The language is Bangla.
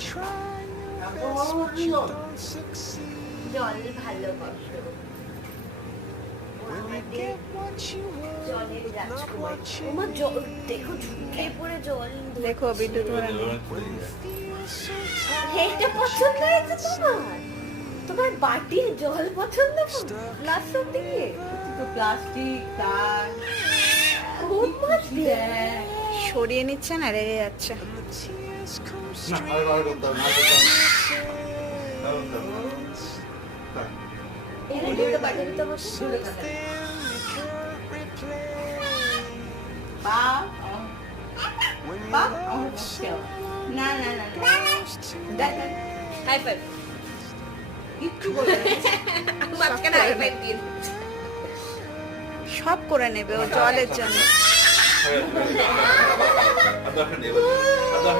জল ভালোবাসো জলের রাজকুমার তোমার জল দেখো ঢুকে পড়ে জল দেখো বিদ্যুৎ এটা পছন্দ হয়েছে তোমার তোমার বাটির জল পছন্দ গ্লাস দিয়ে তো প্লাস্টিক তার কোন মাছ দিয়ে সরিয়ে নিচ্ছে না, রেগে যাচ্ছে। না আর করতে হবে না এনে দিতে পারবে তো আমার শুনে থাকে বা বা না না না দেখ হাই ফাইভ কিচ্ছু বলে মাঝখানে হাই ফাইভ দিয়ে সব করে নেবে ও জলের জন্য। আর দরকার নেই